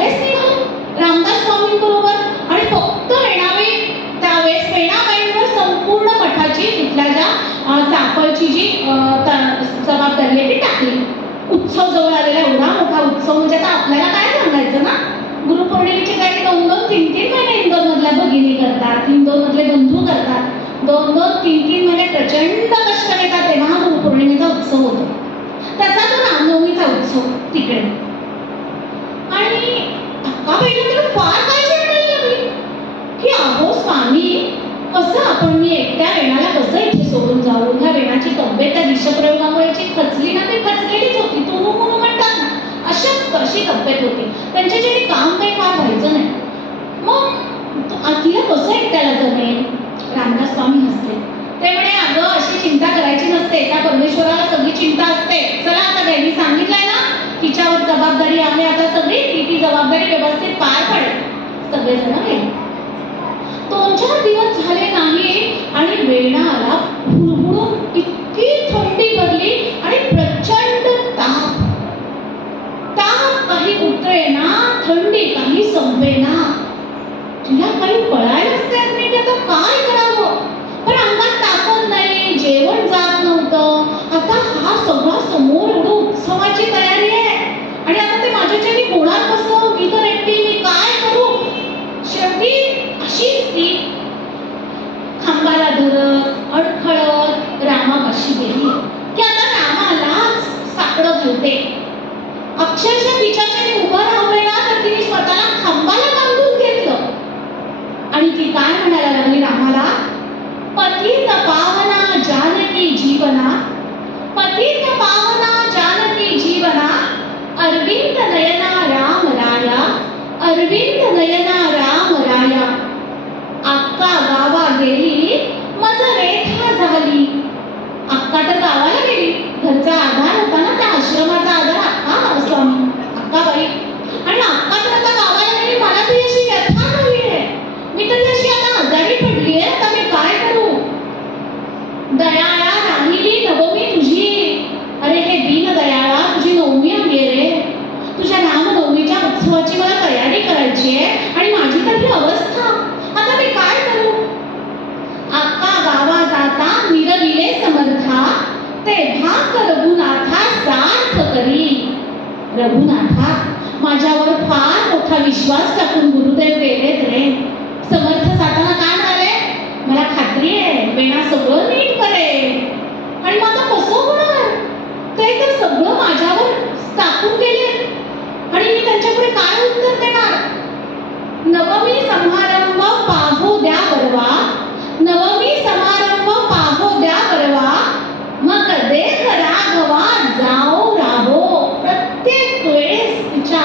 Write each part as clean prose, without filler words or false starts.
लगेच निघालो रामदास स्वामींबरोबर. आणि फक्त वेणावे त्यावेळेस वेणाबाईंवर संपूर्ण मठाची तिथल्या ज्या चाफळची जी जबाबदारी आहे ती टाकली. उत्सव जवळ आलेला एवढा मोठा उत्सव म्हणजे आता आपल्याला काय सांगायचं ना. गुरुपौर्णिमेची काही 2-2, 3-3 महिने इंदोर मधल्या भगिनी करतात, इंदोर मधले बंधू करतात. 2-2, 3-3 महिने प्रचंड कष्ट घेतात तेव्हा हा गुरुपौर्णिमेचा उत्सव होतो. त्याचा तो रामनवमीचा उत्सव तिकडे. आणि अक्काबाईला तर फार काय म्हणायला लागली की अहो स्वामी, कसं आपण मी एकट्या वेणाला कसं इथे सोडून जाऊ. ह्या वेणाची तब्येत त्या विषप्रयोगामुळे खचली ना, ती खचलेलीच होती. तुणू म्हणून म्हणतात ना, अशी तब्येत होती. त्यांच्यासाठी काम काही फार व्हायचं नाही. मग तिला कसं एकट्याला जमेल. रामदास स्वामी हसले. ते म्हणे अगं अशी चिंता करायची नसते, त्या परमेश्वराला सगळी चिंता असते. चला आता त्यांनी सांगितलंय ना, तिच्यावर जबाबदारी आहे आता सगळी, ती जबाबदारी व्यवस्थित पार पडेल. सगळेजण गेले. 2-4 दिवस झाले नाही आणि वेणाला हुळहुळून इतकी थंडी भरली आणि प्रचंड ताप काही उतरेना, थंडी काही संपेना. तिला काही कळायलाच देत नाही की आता काय करावं. पण अंगात ताकद नाही, जेवण जात नव्हतं. आता हा सगळा समोर एवढं उत्सवाची तयारी आहे आणि आता ते माझ्याच्याने होणार कसं. मी तर एकटी, मी काय करू. शेवटी अशीच ती खांबाला धरत अडखळत रामापाशी गेली की आता रामालाच साकडं घालते. अक्षरशः तिच्याच्याने उभं राहावं ना, तर तिने स्वतःला खांबाला बांधून घेतलं. आणि ती काय म्हणायला लागली रामाला, पतित पावना जानकी जीवना, पतित पावना जानकी जीवना, अरविंद नयना राम राया, अरविंद नयना राम राया. अक्का गावा गेली मज रेखा झाली. अक्का तर गावाला गेली. घरचा आधार होता ना, त्या आश्रमाचा आधार अक्का स्वामी, अक्काबाई. आणि अक्का तर आता गावाला गेली. मला ती अशी व्यथा झाली आहे. मी तर अशी आता आजारी पडली आहे. आता मी काय करू. दयाळा राहिली नवमी तुझी. अरे हे दीन दयाळा, तुझी नवमी आली रे. तुझ्या रामनवमीच्या उत्सवाची मला तयारी करायची आहे आणि माझी तर ही अवस्था. आता मी काय करू. अक्का गावा जाता निरविले समर्था, तेव्हा रघुनाथा सार्थ करी. रघुनाथा, माझ्यावर फार मोठा विश्वास टाकून गुरुदेव गेलेत रे. समर्थ साताना काय म्हणाले, मला खात्री आहे वेणा सगळं नीट करेल. आणि मग आता कसं होणार. ते तर सगळं माझ्यावर टाकून गेले आणि मी त्यांच्यापुढे काय उत्तर देणार. नवमी समारंभ पाहू द्या बरवा, नवमी समारंभ पाहू द्या बरवा, मग देख राघवा जाओ राहो. प्रत्येक वेळेस तिच्या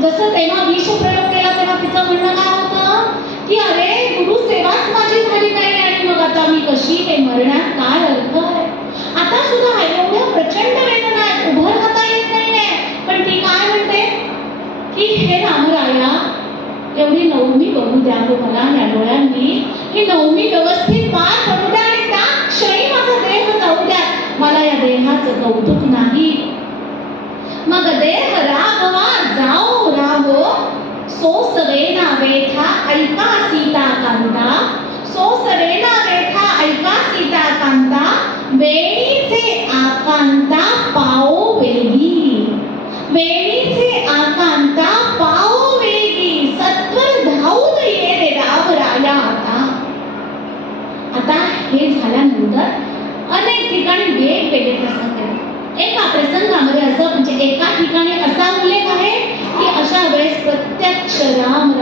जसं तेव्हा विषप्रयोग केला तेव्हा तिचं म्हणणं काय होतं की अरे गुरु सेवाच माझी झाली नाही आणि मग आता मी कशी, हे मरण्यात काय अर्थ आहे. आता सुद्धा एवढ्या प्रचंड वेदना आहेत, उभं राहता येत नाहीये. पण ती काय म्हणते की हे रामराया, एवढी नवमी बघू द्या गो मला या डोळ्यांनी. ही नवमी व्यवस्थित पार पडू द्या आणि त्या क्षणी माझा देह जाऊ द्या. मला या देहाचं कौतुक नाही. मग देह राघवा जाओ राहो, सो सवेना वेथा ऐका सीता कांता, सो सवेना वेथा ऐका सीता कांता, वेणीचे आकांता पाओ वेगी, वेणीचे आकांता पाओ वेगी, सत्वर धावून ये रे राम राया. आता हे झाल्यानंतर अनेक ठिकाणी वेगवेगळे प्रसंग आहेत. एका प्रसंगामध्ये असं म्हणजे एका ठिकाणी असा उल्लेख आहे की अशा वेळेस प्रत्यक्ष राम